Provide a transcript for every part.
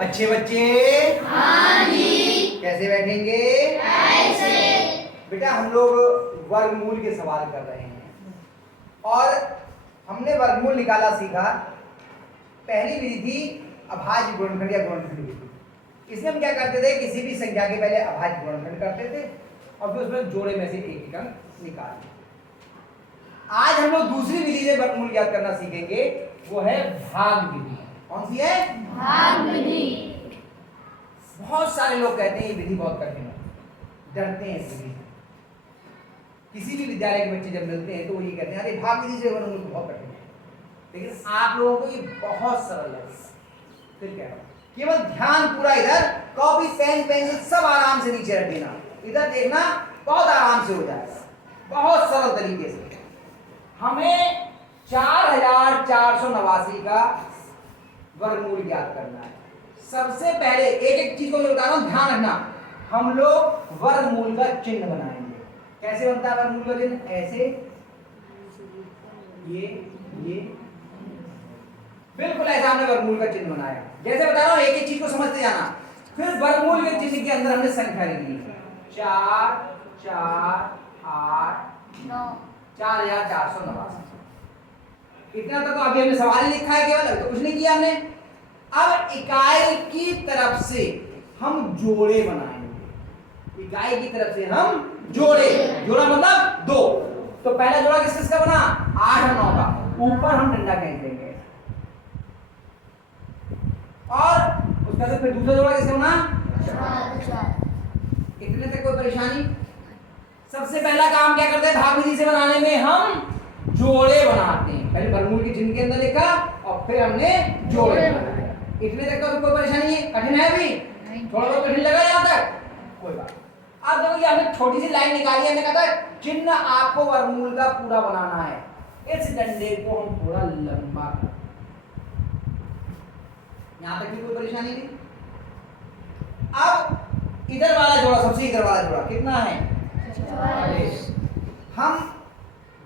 अच्छे बच्चे हाँ जी। कैसे बैठेंगे? ऐसे। बेटा हम लोग वर्गमूल के सवाल कर रहे हैं और हमने वर्गमूल निकाला सीखा। पहली विधि थी अभाज्य गुणनखंड या गुणनखंड विधि। इसमें हम क्या करते थे, किसी भी संख्या के पहले अभाज्य गुणनखंड करते थे और फिर उसमें जोड़े में से एक अंक निकालते। आज हम लोग दूसरी विधि से वर्गमूल ज्ञात करना सीखेंगे, वो है भाग विधि। कौन सी है? भाग विधि। बहुत सारे लोग कहते हैं ये विधि बहुत कठिन है, डरते हैं इस विधि से। किसी भी विद्यालय के बच्चे जब मिलते हैं तो वो ये कहते हैं अरे भाग विधि से वर्गमूल तो बहुत कठिन है, लेकिन आप लोगों को ये बहुत सरल लगेगा। फिर क्या है, केवल ध्यान पूरा इधर, कॉपी पेन पेंसिल सब आराम से नीचे रख देना, इधर देखना, बहुत आराम से हो जाएगा, बहुत सरल तरीके से। हमें 4489 का वर्गमूल ज्ञात करना है। सबसे पहले एक एक चीज को मैं बता रहा हूं, ध्यान रखना। हम लोग वर्गमूल का चिन्ह बनाएंगे। कैसे बनता है वर्गमूल का चिन्ह? ऐसे, ये बिल्कुल ऐसा हमने वर्गमूल का चिन्ह बनाया। जैसे बता रहा हूं, एक एक चीज को समझते जाना। फिर वर्गमूल के चिन्ह के अंदर हमने संख्या लिखी 4 4 8 9 4489। इतना तो अभी हमने सवाल लिखा है केवल, तो कुछ नहीं किया हमने। अब इकाई की तरफ से हम जोड़े बनाएंगे। इकाई की तरफ से हम जोड़े, जोड़ा मतलब 2। तो पहला जोड़ा किस किस का बना? 8 और 9 का। ऊपर हम डंडा खींच देंगे और उसका से फिर दूसरा जोड़ा किसका बना? 4। इतने तक कोई परेशानी? सबसे पहला काम क्या करते हैं भाग विधि से बनाने में? हम जोड़े बनाते हैं। पहले वर्गमूल के चिन्ह के अंदर लिखा और फिर हमने जोड़े बनाए। इतने तक का कोई परेशानी है? कठिन है अभी? थोड़ा बहुत कठिन लगा यहाँ तक? कोई बात। अब देखो ये हमने छोटी सी लाइन निकाली है, हमने कहा था चिन्ह आपको वर्गमूल का पूरा बनाना है। इस डंडे को हम थोड़ा लंबा कर, यहाँ तक भी कोई परेशानी नहीं। अब इधर वाला जोड़ा, सबसे इधर वाला जोड़ा कितना है? 44। हम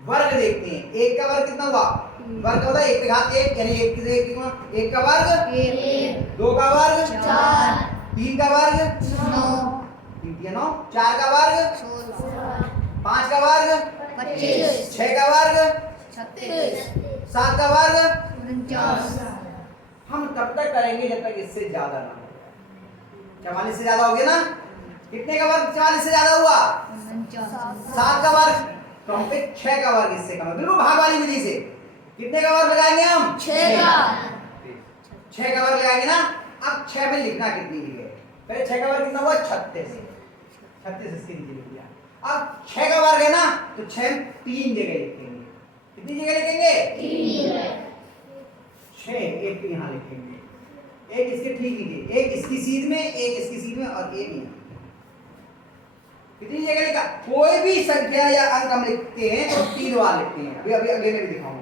वर्ग देखते हैं, एक का वर्ग कितना हुआ? वर्ग होता है 1 पे घात 1, यानी 1 से 1 का वर्ग 1, 2 का वर्ग 4, 3 का वर्ग 9, 3 9, 4 का वर्ग 16, 5 का वर्ग 25, 6 का वर्ग 36, 7 का वर्ग 49, हम तब तक करेंगे जब तक इससे ज्यादा ना हो। 44 से ज्यादा हो गया ना? कितने का वर्ग 44 से ज्यादा हुआ? 7 का वर्ग, तो हम पे 6 का वर्ग इससे कम है। बिल्कुल भाग वाली विधि से कितने का वर्ग लगाएंगे हम? 6 का। 6 का वर्ग लगाएंगे ना। अब 6 में लिखना कितनी जगह? पहले 6 का वर्ग कितना हुआ? 36। 36 इसके नीचे लिख दिया। अब 6 का वर्ग है ना, तो 6 3 जगह लिखेंगे। कितनी जगह लिखेंगे? 3। 6 एक यहाँ लिखेंगे, एक इसके ठीक नीचे, एक इसकी सीध में, एक इसकी सीध में और एक यहाँ। कितनी जगह लिखा? कोई भी संख्या या अंक हम लिखते हैं तो 3 बार लिखते हैं। अभी अगले में भी दिखाऊंगा।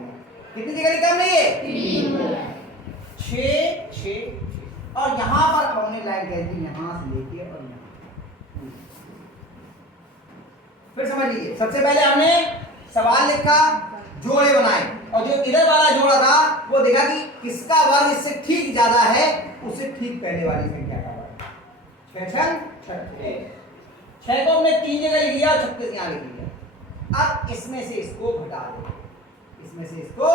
कितनी जगह लिखा हमने? ये 3। 6 6 और यहाँ पर हमने लाइन कह दी, यहाँ से लेके और यहाँ। फिर समझ लीजिए, सबसे पहले हमने सवाल लिखा, जोड़े बनाए और जो इधर वाला जोड़ा था वो देखा कि किसका वर्ग इससे ठीक ज्यादा है, उससे ठीक पहले वाली संख्या का वर्ग। 6 6 को हमने 3 जगह लिख दिया और 36 यहाँ लिख दिया। अब इसमें से इसको घटा दो, इसमें से इसको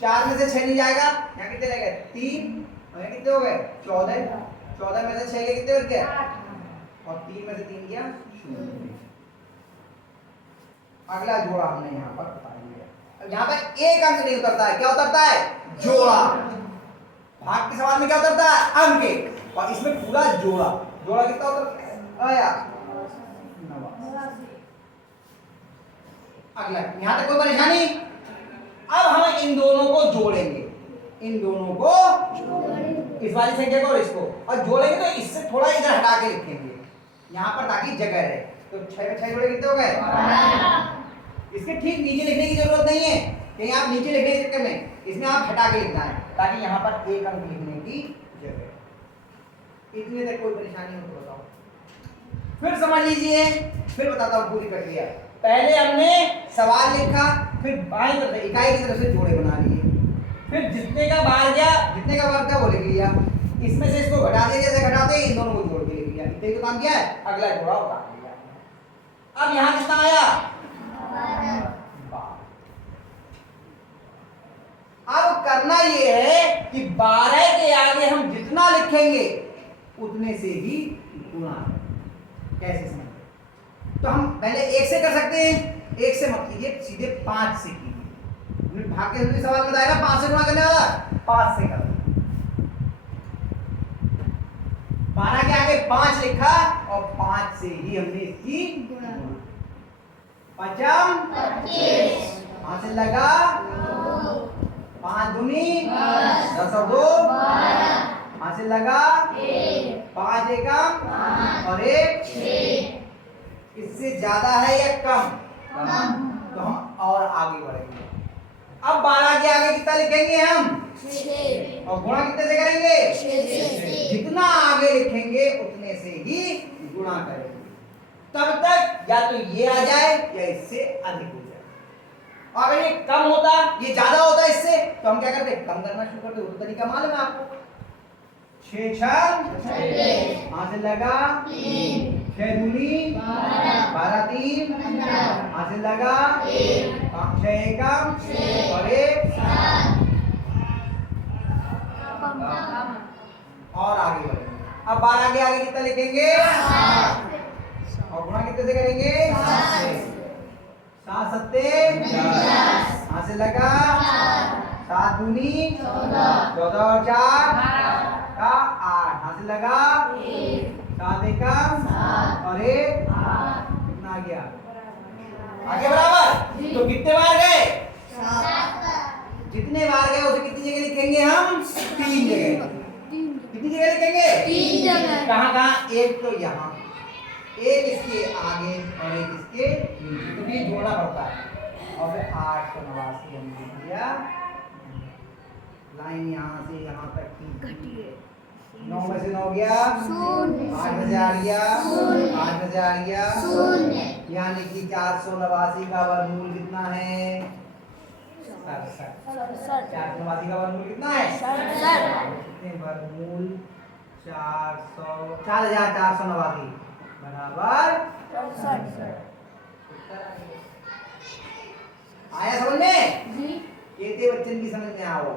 4 में से 6 नहीं जाएगा, यहाँ कितने रह गए? 3 और यहाँ कितने हो गए? 14। 14 में से 6 कितने बच गए? 8 और 3 में से 3 गया 0। अगला जोड़ा हमने यहाँ पर बता दिया। यहाँ पर एक अंक नहीं उतरता है, क्या उतरता है? जोड़ा। भाग के सवाल में क्या उतरता है? अंक एक, और इसमें पूरा जोड़ा। जोड़ा कितना उतरता है? आया 89। अगला, यहाँ तक कोई परेशानी? अब हम इन दोनों को जोड़ेंगे, इन दोनों को, इस वाली संख्या को और इसको, और जोड़ेंगे तो इससे थोड़ा इधर हटा के लिखेंगे यहाँ पर, ताकि जगह रहे। तो 6 में 6 जोड़े कितने हो गए? इसके ठीक नीचे लिखने की जरूरत नहीं है, कहीं आप नीचे लिखने के चक्कर में इसमें आप हटा के लिखना है, ताकि यहाँ पर एक अंक लिखने की जगह। इतने तक कोई परेशानी हो तो बताओ। फिर समझ लीजिए, फिर बताता हूँ पूरी प्रक्रिया। पहले हमने सवाल लिखा, फिर बाएं तरफ इकाई की तरफ से जोड़े बना लिए, फिर जितने का बाहर गया, जितने का वर्ग था वो लिख लिया, इसमें से इसको घटा दिया, जैसे घटाते इन दोनों को जोड़ के लिख लिया, इतने तो काम किया है, अगला जोड़ा उतार लिया। अब यहाँ कितना आया? 12। अब करना ये है कि 12 के आगे हम जितना लिखेंगे उतने से ही गुणा करें। कैसे समझ? तो हम पहले 1 से कर सकते हैं, 1 से मत कीजिए, सीधे 5 से कीजिए। भाग के सवाल में आएगा 5 से गुणा करने वाला, 5 से कर। 12 के आगे 5 लिखा और 5 से ही हमने इसकी गुणा। पचम 25, 5 से लगा 5 दूनी 10 और 2 12, 5 से लगा 5 एकम और 1 6। इससे ज्यादा है या कम? तो हम और आगे बढ़ेंगे। अब 12 के आगे कितना लिखेंगे हम? 6 और गुणा कितने से करेंगे? 6 से। जितना आगे लिखेंगे उतने से ही गुणा करेंगे। तब तक या तो ये आ जाए या इससे अधिक हो जाए। और अगर ये कम होता, ये ज्यादा होता इससे, तो हम क्या करते? कम करना शुरू करते। वो तरीका मालूम है आपको। 6 6 26, 5 से लगा 3 6 दूनी 12 3 5 से लगा 5 6 एकम और 1 7। और आगे बढ़ेंगे। अब 12 के आगे कितना लिखेंगे? 7 और गुणा कितने से करेंगे? 7 से। 7 सत्ते 5 से लगा 7 दूनी 14 और 4 का 8, 5 से लगा 7 एकम और 1 कितना आ गया? आगे बराबर। तो कितने बार गए? 7 जितने बार गए उसे कितनी जगह लिखेंगे हम? 3 जगह। कितनी जगह लिखेंगे? 3 जगह। कहाँ कहाँ? एक तो यहाँ, एक इसके आगे और एक इसके नीचे, तो ये जोड़ना पड़ता है। और फिर 889 हमने लिख दिया। लाइन यहाँ से यहाँ तक की 9 में से 9 गया 8 में से 8 गया 8 में से 8 गया 0। यानी कि 489 का वर्गमूल कितना है? 67। 489 का वर्गमूल कितना है? 67। कितने वर्गमूल? 4489 बराबर 67। आया समझ में? कहते बच्चन की समझ में आओ।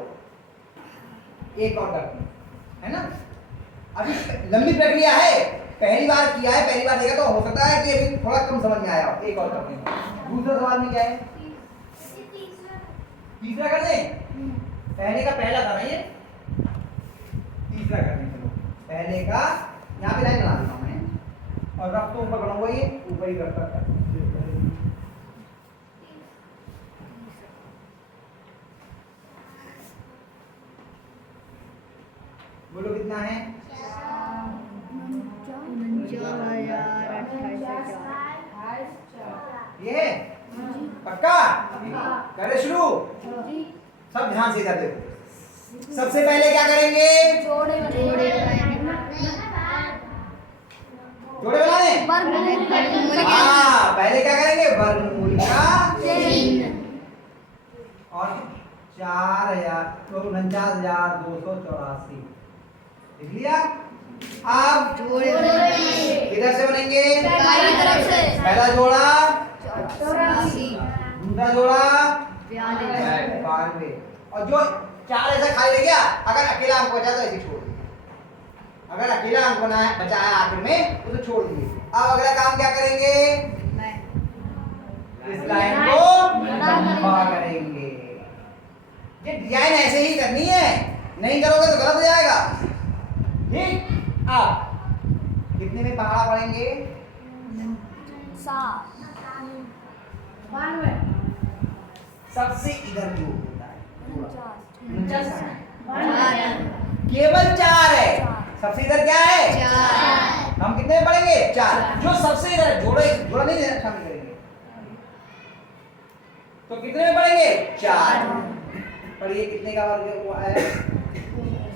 एक और करते हैं, है ना? अभी लंबी प्रक्रिया है, पहली बार किया है, पहली बार देखा तो हो सकता है कि अभी थोड़ा कम समझ में आया हो। एक और करते हैं। दूसरा सवाल में क्या है? तीसरा कर दें? पहले का पहला कर रही है, तीसरा कर दें। चलो पहले का यहाँ पे लाइन बना देता हूँ मैं, और रफ तो ऊपर बनाऊंगा, ये ऊपर ही करता है। बोलो कितना है? 49,028। ये पक्का? करे शुरू। सब ध्यान से इधर देखो। सबसे पहले क्या करेंगे? जोड़े बनाने। हाँ, पहले क्या करेंगे? वर्गमूल का और 49,284 लिख लिया। अब किधर से बनेंगे? पहला जोड़ा 84, दूसरा जोड़ा 42, 92, और जो 4 ऐसा खाली रह गया, अगर अकेला अंक बचा तो ऐसे छोड़ दिए। अगर अकेला अंक बना है, बचा है आखिर में, तो छोड़ दिए। अब अगला काम क्या करेंगे? इस लाइन को लंबा करेंगे। ये डिजाइन ऐसे ही करनी है, नहीं करोगे तो गलत हो जाएगा। ठीक? अब कितने में पहाड़ा पड़ेंगे? 7, सबसे इधर जो होता है 49 है। 49, केवल 4 है। सबसे इधर क्या है? 4, हम कितने में पढ़ेंगे? 4। जो सबसे इधर जोड़ा नहीं देना, शामिल करेंगे तो कितने में पढ़ेंगे? 4। पढ़िए कितने का वर्ग हुआ है?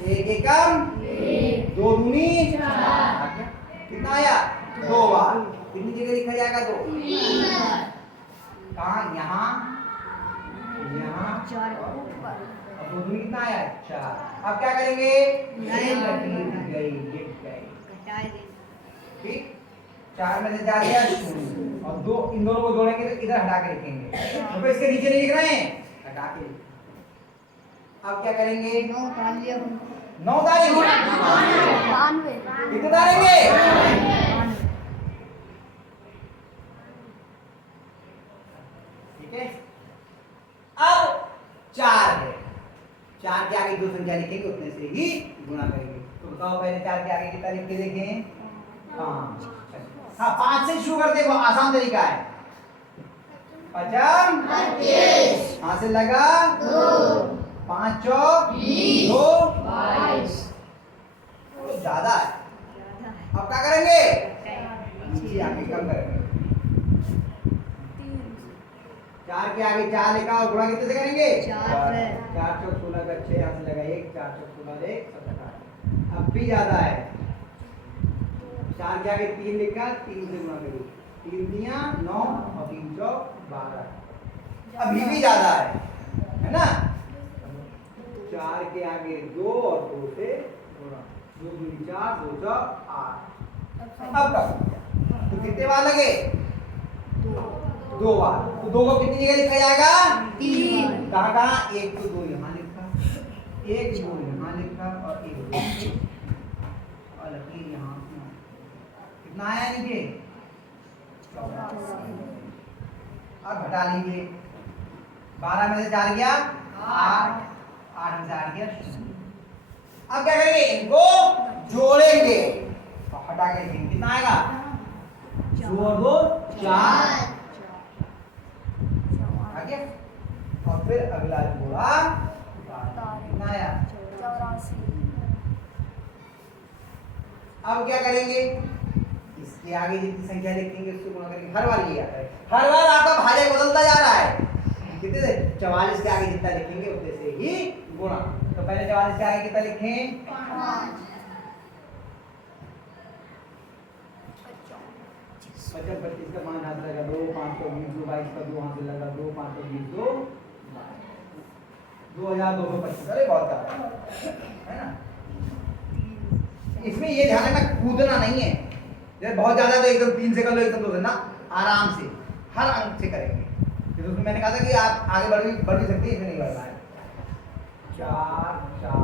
1 एकम 2 दूनी 4। कितना आया? 2 बार। कितनी जगह लिखा जाएगा? 2। कहाँ? यहाँ, यहाँ, 4 अब 2 दूनी कितना आया? 4। अब क्या करेंगे? लाइन रखेंगे 4 में से 4 गया 0 और दो इन दोनों को जोड़ेंगे तो इधर हटा के लिखेंगे। तो इसके नीचे नहीं लिख रहे हैं, हटा के लिखेंगे। अब क्या करेंगे? 9 डाल लिया 9 डालेंगे। 92 कितने डालेंगे? ठीक है। अब 4 है, 4 के आगे जो संख्या लिखेंगे उतने से ही गुणा करेंगे। तो बताओ पहले 4 के आगे कितना लिख के देखें? 5। हाँ 5 से शुरू करते हैं, वो आसान तरीका है। 5 25 हाथ से लगा 2 5 चौक 2 22 ज्यादा है। अब क्या करेंगे? नीचे आके कम करेंगे। 4 के आगे 4 लिखा और गुणा कितने से करेंगे? 4 चौक 16 का 6 हाथ से लगा 1 4 चौक 16 1 17। अब भी ज्यादा है। 4 के आगे 3 लिखा 3 से गुणा करिए, 3 दिया 9 और 3 चौक 12। अभी भी ज्यादा है ना? 4 के आगे 2 और 2 से गुणा, 2 दूनी 4 2 चौक 8। अब तो कितने बार लगे? 2 बार। तो 2 को कितनी जगह लिखा जाएगा? 3 कहाँ कहाँ? 1 तो 2 यहाँ लिखा, 1 2 यहाँ लिखा और 1 2 और लकीर यहाँ। कितना आया नीचे? अब घटा लीजिए। 12 में से 4 गया 8, 8 में से 8 गया 0। अब क्या करेंगे? इनको जोड़ेंगे और हटा के लिखेंगे। कितना आएगा? 2 और 2 4 आ गया। और फिर अगला जोड़ा 12। कितना आया? 84 अब क्या करेंगे? इसके आगे जितनी संख्या लिखेंगे उसको गुणा करेंगे। हर बार ये आता है, हर बार आपका भाजक बदलता जा रहा है। कितने से? 44 के आगे जितना लिखेंगे उतने से ही गुणा। तो पहले 44 के आगे कितना लिखें? 5 25 25 का 5 हाथ लगा 2 5 को 20 2 22 का 2 हाथ से लगा 2 5 को 20 2 2225। अरे बहुत ज्यादा है ना? इसमें ये ध्यान रखना कूदना नहीं है। जब बहुत ज्यादा तो एकदम 3 से कर लो, एकदम 2 से ना, आराम से हर अंक से करेंगे। तो उसमें मैंने कहा था कि आप आगे बढ़ भी सकते हैं, इसमें नहीं बढ़ना है। 4 4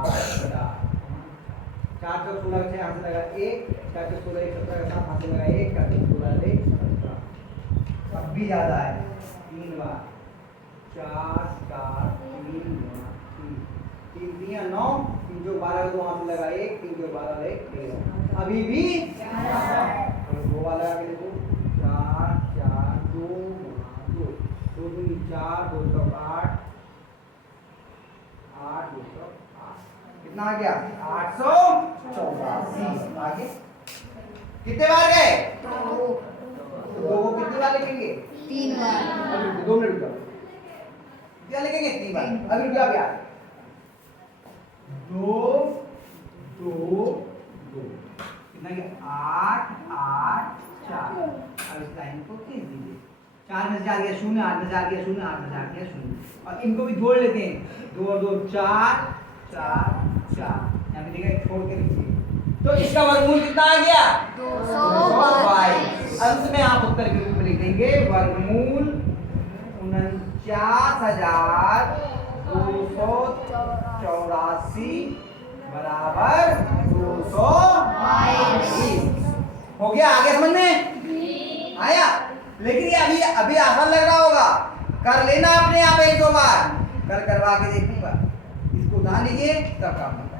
4 चौक 16 6 हाथ से लगा 1 4 चौक 16 1 17 का 7 हाथ से लगा 1 4 चौक 16 1 17। अब भी ज्यादा है, 3 बार 4 4 3 3 दिया 9 3 चौक 12 का 2 हाथ से लगा 1 3 चौक 12 1 13। अभी भी 2 बार लगा के देखो 4 4 2 2 2 दूनी 4 2 चौक 8 8 2 चौक 8। कितना आ गया? 884। आगे कितने बार गए? 2 को कितनी बार लिखेंगे? 3 बार। अभी 2 मिनट रुको, क्या लिखेंगे? 3 बार। अभी रुको, अभी 2 2 2 कितना गया? 8 8 4। अब इस लाइन को खींच दीजिए। 4 में से 4 गया 0 8 में से 4 गया 0 8 में से 8 गया 0। और इनको भी जोड़ लेते हैं। 2 और 2 4 4 4। यहाँ पे देखा छोड़ के लिखिए। तो इसका वर्गमूल कितना आ गया? 222। अंत में आप उत्तर के रूप में लिख देंगे वर्गमूल 49,284 बराबर 222। हो गया? आगे समझ में आया? लेकिन ये अभी आसान लग रहा होगा, कर लेना अपने आप 1 2 बार, करवा के देखूंगा। इसको उतार लीजिए तब काम होगा।